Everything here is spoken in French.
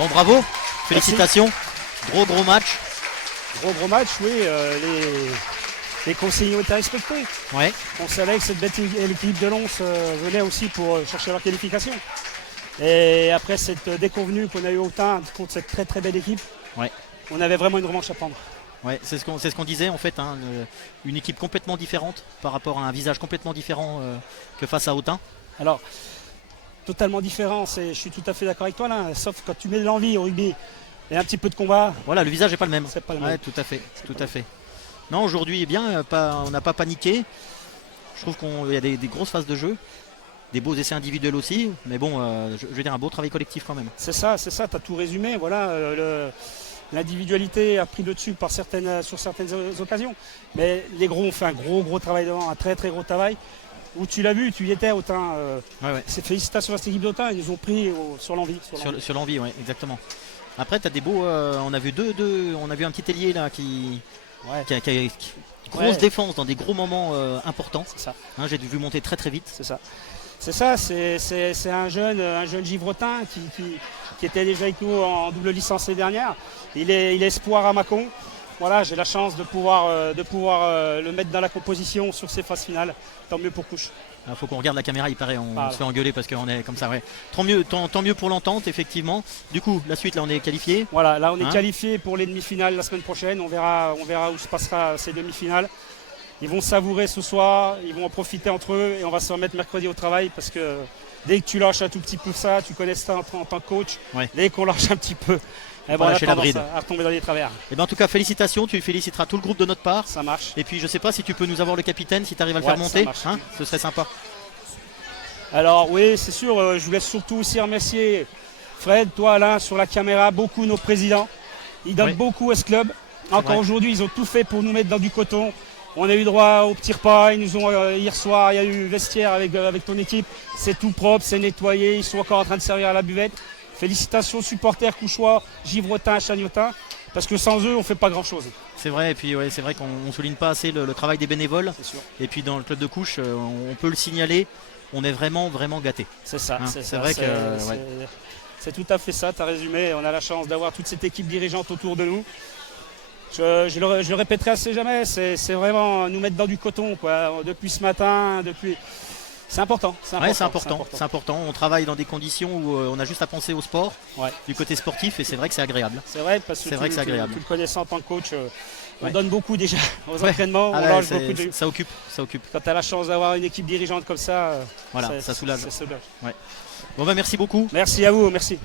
Bon, bravo, félicitations. Gros match. Gros match, oui. Les consignes ont été respectées. Ouais. On savait que cette bête équipe de Lons venait aussi pour chercher leur qualification. Et après cette déconvenue qu'on a eu au Autun contre cette très belle équipe, ouais. On avait vraiment une revanche à prendre. Ouais, c'est ce qu'on disait en fait, hein, une équipe complètement différente par rapport à un visage complètement différent que face à Autun. Alors, totalement différent, je suis tout à fait d'accord avec toi là, sauf quand tu mets de l'envie au rugby et un petit peu de combat. Voilà, le visage n'est pas le même. C'est pas le même. même. Tout à fait. Non, aujourd'hui, bien, on n'a pas paniqué. Je trouve qu'il y a des grosses phases de jeu, des beaux essais individuels aussi, mais bon, je veux dire un beau travail collectif quand même. C'est ça, tu as tout résumé, voilà. L'individualité a pris le dessus sur certaines occasions. Mais les gros ont fait un gros travail devant, un très gros travail. Où tu l'as vu, tu y étais Autun. Ouais. Félicitations à cette équipe d'Autun, ils nous ont pris sur l'envie. Sur l'envie, oui, exactement. Après, tu as des beaux. On a vu on a vu un petit ailier là qui a grosse défense dans des gros moments importants. C'est ça. Hein, j'ai vu monter très vite. C'est ça, c'est un jeune Givretin qui était déjà avec nous en double licence l'année dernière. Il est espoir à Mâcon. Voilà, j'ai la chance de pouvoir le mettre dans la composition sur ces phases finales. Tant mieux pour Couche. Il faut qu'on regarde la caméra, il paraît, on se fait engueuler parce qu'on est comme ça. Ouais. Tant mieux pour l'entente, effectivement. Du coup, la suite, là, on est qualifié. Voilà, là, on est qualifié pour les demi-finales la semaine prochaine. On verra où se passera ces demi-finales. Ils vont savourer ce soir, ils vont en profiter entre eux et on va se remettre mercredi au travail parce que dès que tu lâches un tout petit peu ça, tu connais ça en tant que coach, dès qu'on lâche un petit peu, on va lâcher la bride à retomber dans les travers. Et ben en tout cas, félicitations, tu féliciteras tout le groupe de notre part. Ça marche. Et puis je sais pas si tu peux nous avoir le capitaine, si tu arrives à le faire monter, hein, ce serait sympa. Alors oui, c'est sûr, je voulais surtout aussi remercier Fred, toi Alain, sur la caméra, beaucoup nos présidents. Ils donnent beaucoup à ce club. Encore aujourd'hui, ils ont tout fait pour nous mettre dans du coton. On a eu droit au petit repas, ils nous ont hier soir, il y a eu vestiaire avec ton équipe, c'est tout propre, c'est nettoyé, ils sont encore en train de servir à la buvette. Félicitations supporters couchois, Givretin, Chagnotin, parce que sans eux on ne fait pas grand chose. C'est vrai, et puis c'est vrai qu'on ne souligne pas assez le travail des bénévoles. Et puis dans le club de Couche, on peut le signaler, on est vraiment gâtés. C'est ça, hein, c'est vrai que c'est tout à fait ça, tu as résumé, on a la chance d'avoir toute cette équipe dirigeante autour de nous. Je le répéterai assez jamais, c'est vraiment nous mettre dans du coton quoi. Depuis ce matin, c'est important. C'est important. On travaille dans des conditions où on a juste à penser au sport, du côté sportif, et c'est vrai que c'est agréable. C'est vrai parce que tu le connais en tant que coach, on donne beaucoup déjà aux entraînements, on lâche beaucoup de... Ça occupe. Quand tu as la chance d'avoir une équipe dirigeante comme ça, ça soulage. Ça soulage. Bon merci beaucoup. Merci à vous, merci.